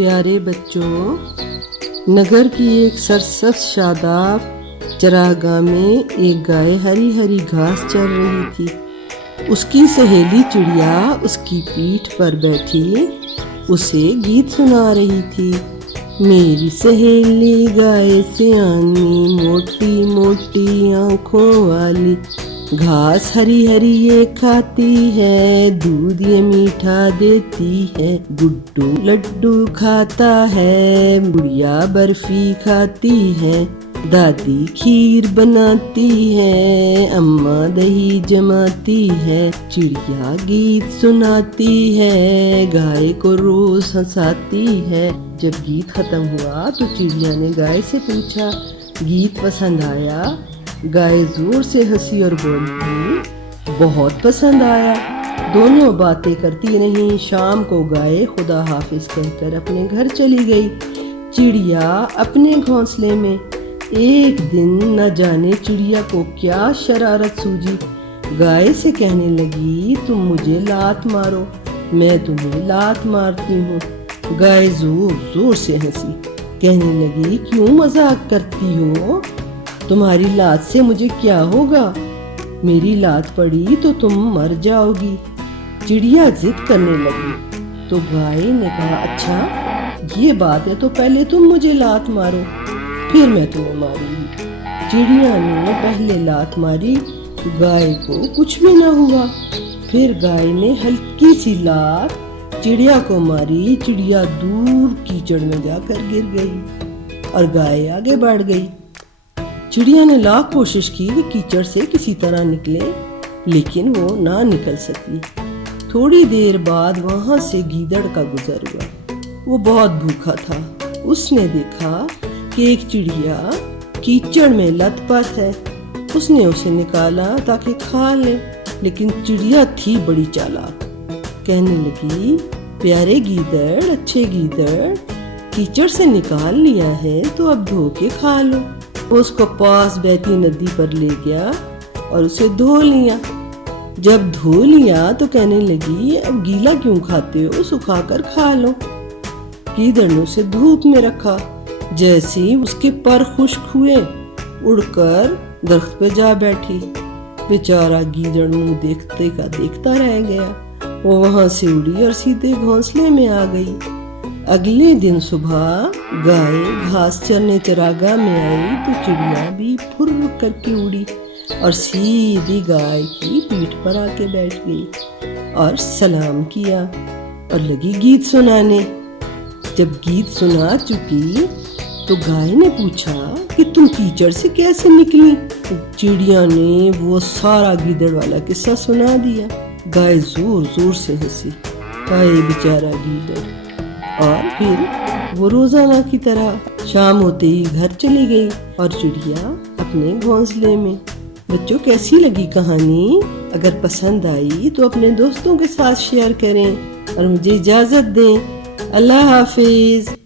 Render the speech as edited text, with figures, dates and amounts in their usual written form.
پیارے بچوں، نگر کی ایک سرسبز شاداب چراگاہ میں ایک گائے ہری ہری گھاس چر رہی تھی۔ اس کی سہیلی چڑیا اس کی پیٹھ پر بیٹھی اسے گیت سنا رہی تھی۔ میری سہیلی گائے سیانی، موٹی موٹی آنکھوں والی، گھاس ہری ہری یہ کھاتی ہے، دودھ یہ میٹھا دیتی ہے، گڈو لڈو کھاتا ہے، گڑیا برفی کھاتی ہے، دادی کھیر بناتی ہے، اماں دہی جماتی ہے، چڑیا گیت سناتی ہے، گائے کو روز ہنساتی ہے۔ جب گیت ختم ہوا تو چڑیا نے گائے سے پوچھا، گیت پسند آیا؟ گائے زور سے ہنسی اور بولی، بہت پسند آیا۔ دونوں باتیں کرتی رہیں۔ شام کو گائے خدا حافظ کہہ کر اپنے گھر چلی گئی۔ چڑیا اپنے گھونسلے میں۔ ایک دن نہ جانے چڑیا کو کیا شرارت سوجی، گائے سے کہنے لگی، تم مجھے لات مارو، میں تمہیں لات مارتی ہوں۔ گائے زور زور سے ہنسی، کہنے لگی، کیوں مذاق کرتی ہو؟ تمہاری لات سے مجھے کیا ہوگا؟ میری لات پڑی تو تم مر جاؤ گی۔ چڑیا ضد کرنے لگی تو گائے نے کہا، اچھا یہ بات ہے تو پہلے تم مجھے لات مارو، پھر میں تمہیں ماروں گی۔ چڑیا نے پہلے لات ماری، گائے کو کچھ بھی نہ ہوا۔ پھر گائے نے ہلکی سی لات چڑیا کو ماری، چڑیا دور کیچڑ میں جا کر گر گئی اور گائے آگے بڑھ گئی۔ چڑیا نے لاکھ کوشش کی کہ کیچڑ سے کسی طرح نکلے، لیکن وہ نہ نکل سکی۔ تھوڑی دیر بعد وہاں سے گیدڑ کا گزر ہوا۔ وہ بہت بھوکا تھا۔ اس نے دیکھا کہ ایک چڑیا کیچڑ میں لت پت ہے۔ اس نے اسے نکالا تاکہ کھا لے، لیکن چڑیا تھی بڑی چالاک۔ کہنے لگی، پیارے گیدڑ، اچھے گیدڑ، کیچڑ سے نکال لیا ہے تو اب دھو کے کھا لو۔ وہ اس کو پاس بہتی ندی پر لے گیا اور اسے دھو لیا۔ جب دھو لیا تو کہنے لگی، اب گیلا کیوں کھاتے ہو، سکھا کر کھا لو۔ گیدڑ نے اسے دھوپ میں رکھا۔ جیسے ہی اس کے پر خشک ہوئے، اڑ کر درخت پہ جا بیٹھی۔ بیچارہ گیدڑ منہ دیکھتے کا دیکھتا رہ گیا۔ وہ وہاں سے اڑی اور سیدھے گھونسلے میں آ گئی۔ اگلے دن صبح گائے گھاس چرنے چراگاہ میں آئی تو چڑیا بھی پھر کر کے اڑی اور سیدھی گائے کی پیٹھ پر آ کے بیٹھ گئی اور سلام کیا اور لگی گیت سنانے۔ جب گیت سنا چکی تو گائے نے پوچھا کہ تم کیچڑ سے کیسے نکلی؟ چڑیا نے وہ سارا گیدڑ والا قصہ سنا دیا۔ گائے زور زور سے ہنسی، ہائے بیچارہ گیدڑ۔ اور پھر وہ روزانہ کی طرح شام ہوتے ہی گھر چلی گئی اور چڑیا اپنے گھونسلے میں۔ بچوں، کیسی لگی کہانی؟ اگر پسند آئی تو اپنے دوستوں کے ساتھ شیئر کریں اور مجھے اجازت دیں۔ اللہ حافظ۔